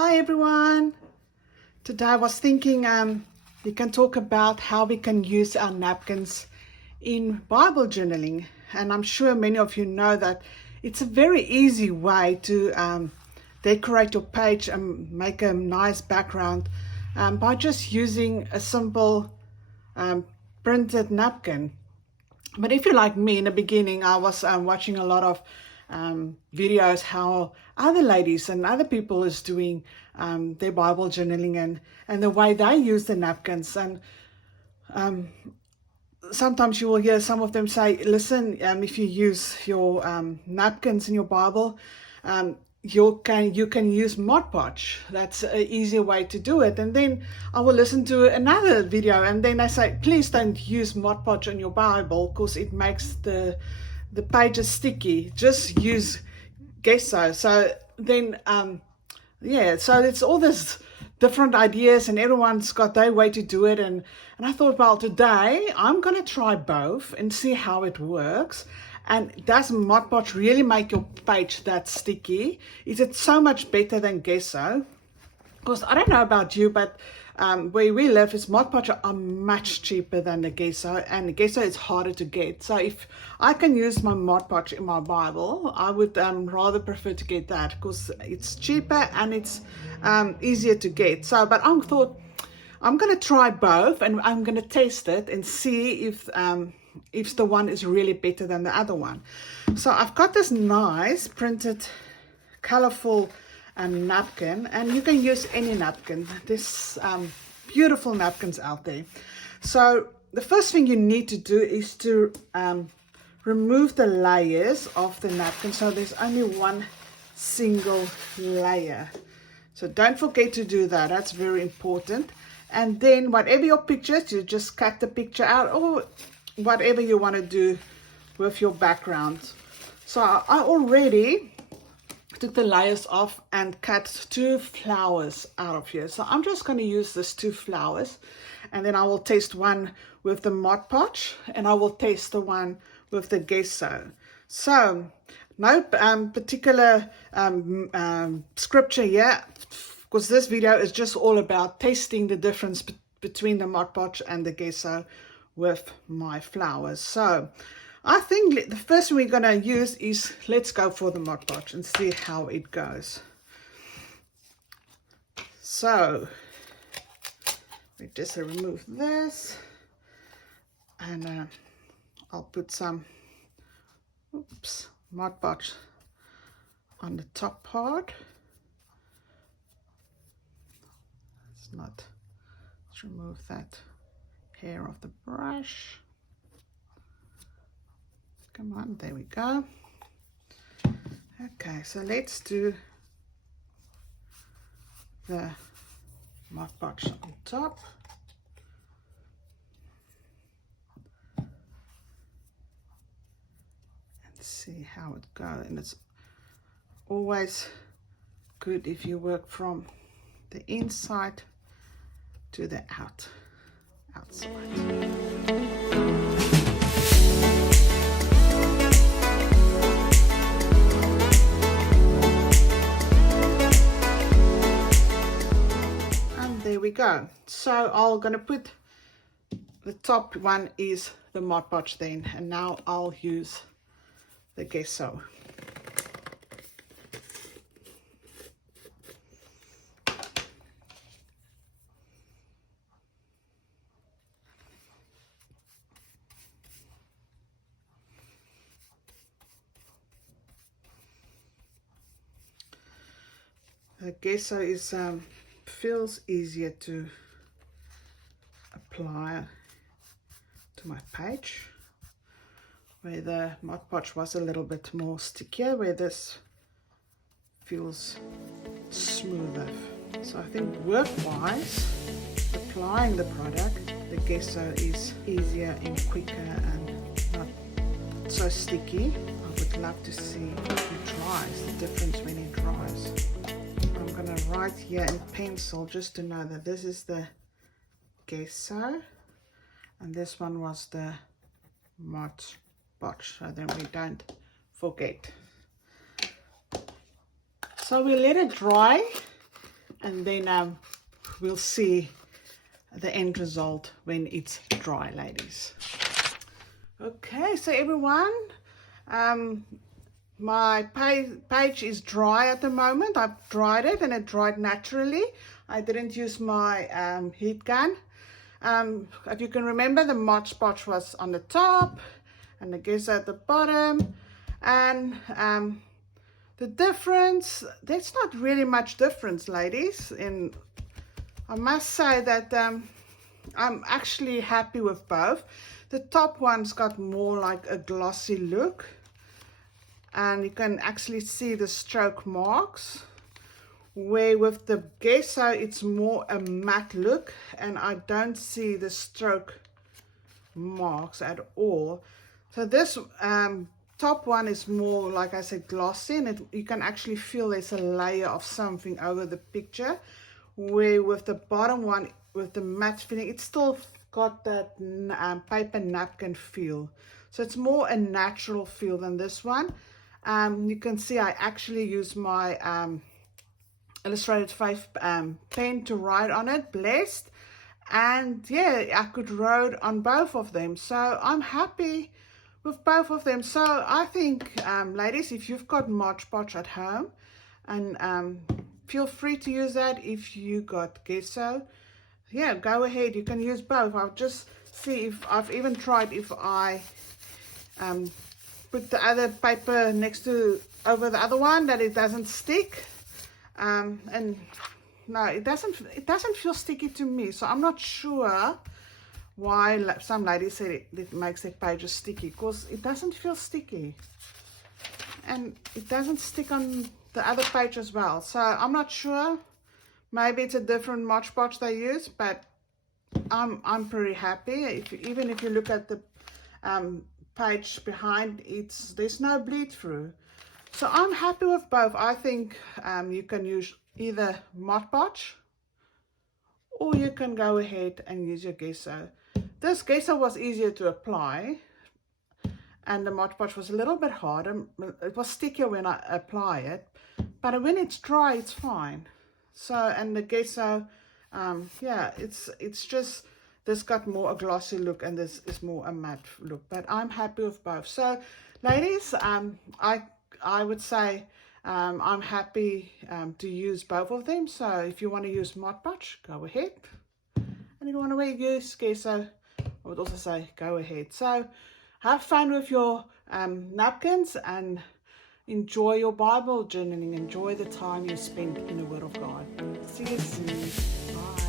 Hi everyone. Today I was thinking we can talk about how we can use our napkins in Bible journaling, and I'm sure many of you know that it's a very easy way to decorate your page and make a nice background by just using a simple printed napkin. But if you're like me, in the beginning I was watching a lot of videos how other ladies and other people is doing their Bible journaling and the way they use the napkins. And sometimes you will hear some of them say, listen, if you use your napkins in your Bible, you can use Mod Podge. That's an easier way to do it. And then I will listen to another video and then they say, please don't use Mod Podge on your Bible because it makes the pages sticky. Just use gesso. So then yeah, so it's all this different ideas and everyone's got their way to do it, and I thought, well, today I'm gonna try both and see how it works. And does Mod Podge really make your page that sticky? Is it so much better than gesso? Because I don't know about you, but where we live is Mod Podge are much cheaper than the gesso, and the gesso is harder to get. So if I can use my Mod Podge in my Bible, I would rather prefer to get that because it's cheaper and it's easier to get. So, but I thought I'm going to try both and I'm going to test it and see if the one is really better than the other one. So I've got this nice printed colorful napkin, and you can use any napkin. There's beautiful napkins out there. So the first thing you need to do is to remove the layers of the napkin, so there's only one single layer. So don't forget to do that. That's very important. And then whatever your pictures, you just cut the picture out or whatever you want to do with your background. So I already took the layers off and cut 2 flowers out of here. So I'm just going to use this 2 flowers, and then I will test one with the Mod Podge and I will test the one with the gesso. So no particular scripture here, because this video is just all about testing the difference between the Mod Podge and the gesso with my flowers. So I think the first thing we're going to use is, let's go for the Mod Podge and see how it goes. So we just remove this, and I'll put some Mod Podge on the top part. Let's remove that hair of the brush. Come on, there we go. Okay, so let's do the Mod Podge on top. And see how it goes. And it's always good if you work from the inside to the outside. There we go. So I'm going to put the top one is the Mod Podge then, and now I'll use the gesso. The gesso is feels easier to apply to my page, where the Mod Podge was a little bit more stickier, where this feels smoother. So I think work-wise, applying the product, the gesso is easier and quicker and not so sticky. I would love to see if it dries, the difference when it dries. I'm going to write here in pencil just to know that this is the gesso and this one was the Mod Podge, so then we don't forget. So we let it dry and then we'll see the end result when it's dry, ladies. Okay, so everyone, my page is dry at the moment. I've dried it and it dried naturally. I didn't use my heat gun. If you can remember, the Mod Podge was on the top and the gesso at the bottom, and the difference, there's not really much difference, ladies. And I must say that I'm actually happy with both. The top one's got more like a glossy look, and you can actually see the stroke marks, where with the gesso it's more a matte look, and I don't see the stroke marks at all. So this top one is more, like I said, glossy, and you can actually feel there's a layer of something over the picture, where with the bottom one, with the matte feeling, it's still got that paper napkin feel. So it's more a natural feel than this one. You can see I actually use my Illustrated 5 pen to write on it, blessed, and yeah, I could write on both of them. So I'm happy with both of them. So I think, ladies, if you've got Mod Podge at home, and feel free to use that. If you got gesso, yeah, go ahead, you can use both. I'll just see if I've even tried if I put the other paper next to over the other one, that it doesn't stick. And no, it doesn't feel sticky to me. So I'm not sure why some ladies say it makes their pages sticky, because it doesn't feel sticky, and it doesn't stick on the other page as well. So I'm not sure. Maybe it's a different Mod Podge they use, but I'm pretty happy. Even if you look at the page behind, there's no bleed through. So I'm happy with both. I think you can use either Mod Podge, or you can go ahead and use your gesso. This gesso was easier to apply, and the Mod Podge was a little bit harder. It was stickier when I apply it, but when it's dry, it's fine. So, and the gesso, yeah, it's just, this got more a glossy look, and this is more a matte look, but I'm happy with both. So ladies, I would say I'm happy to use both of them. So if you want to use Mod Podge, go ahead, and if you want to use gesso, I would also say go ahead. So have fun with your napkins, and enjoy your Bible journaling. Enjoy the time you spend in the Word of God. See you soon. Bye.